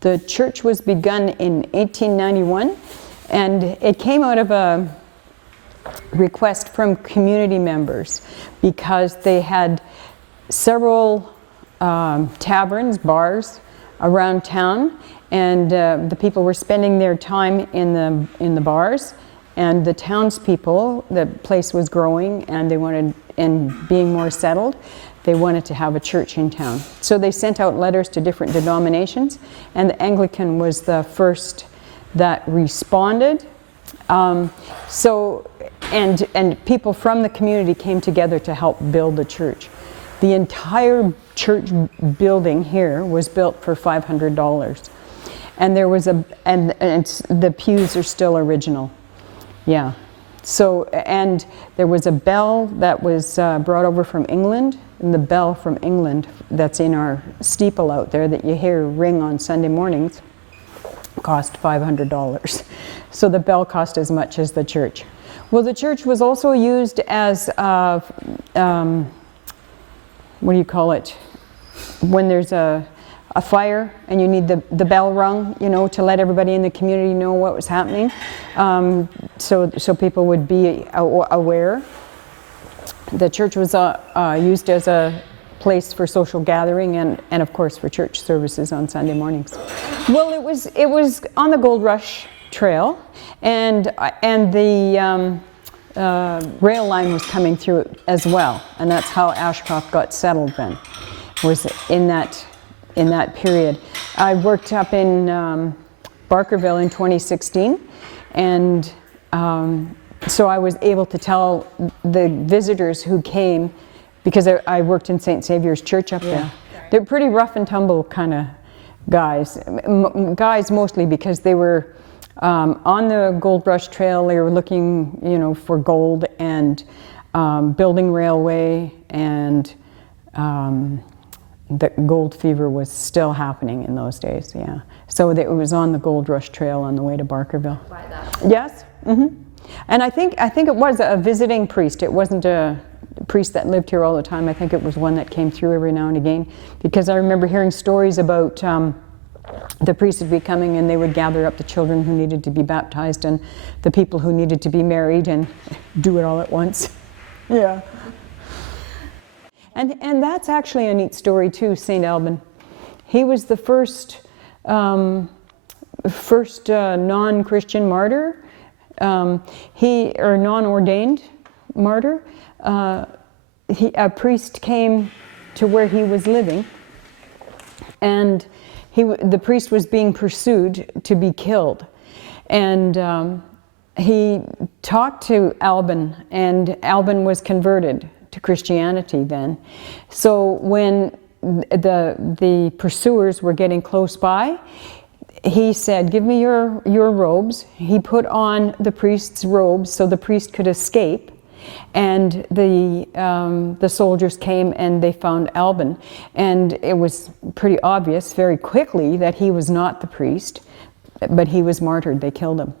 The church was begun in 1891, and it came out of a request from community members because they had several taverns, bars around town, and the people were spending their time in the bars, and the townspeople, the place was growing, and they wanted, and being more settled, they wanted to have a church in town. So they sent out letters to different denominations, and the Anglican was the first that responded. And people from the community came together to help build the church. The entire church building here was built for $500, and there was and the pews are still original. Yeah. So, and there was a bell that was brought over from England, and the bell from England that's in our steeple out there that you hear ring on Sunday mornings cost $500. So the bell cost as much as the church. Well, the church was also used as, what do you call it, when there's a fire and you need the bell rung, you know, to let everybody in the community know what was happening. So people would be aware. The church was used as a place for social gathering and of course for church services on Sunday mornings. Well, it was on the Gold Rush Trail, and the rail line was coming through it as well, and that's how Ashcroft got settled then, was in that period. I worked up in Barkerville in 2016, and so I was able to tell the visitors who came, because I worked in St. Saviour's Church up there. They're pretty rough and tumble kind of guys. Guys mostly because they were on the Gold Rush Trail. They were looking, you know, for gold and building railway, and the gold fever was still happening in those days. Yeah. So it was on the Gold Rush Trail on the way to Barkerville. Like that. Yes. Mm-hmm. And I think it was a visiting priest. It wasn't a priest that lived here all the time. I think it was one that came through every now and again, because I remember hearing stories about the priest would be coming and they would gather up the children who needed to be baptized and the people who needed to be married and do it all at once. Yeah. And that's actually a neat story too, St. Alban. He was the first non-Christian martyr. Or non-ordained martyr. A priest came to where he was living, and the priest was being pursued to be killed, and he talked to Alban, and Alban was converted to Christianity then. So when the pursuers were getting close by, he said, "Give me your robes." He put on the priest's robes so the priest could escape, and the soldiers came and they found Alban, and it was pretty obvious very quickly that he was not the priest, but he was martyred. They killed him.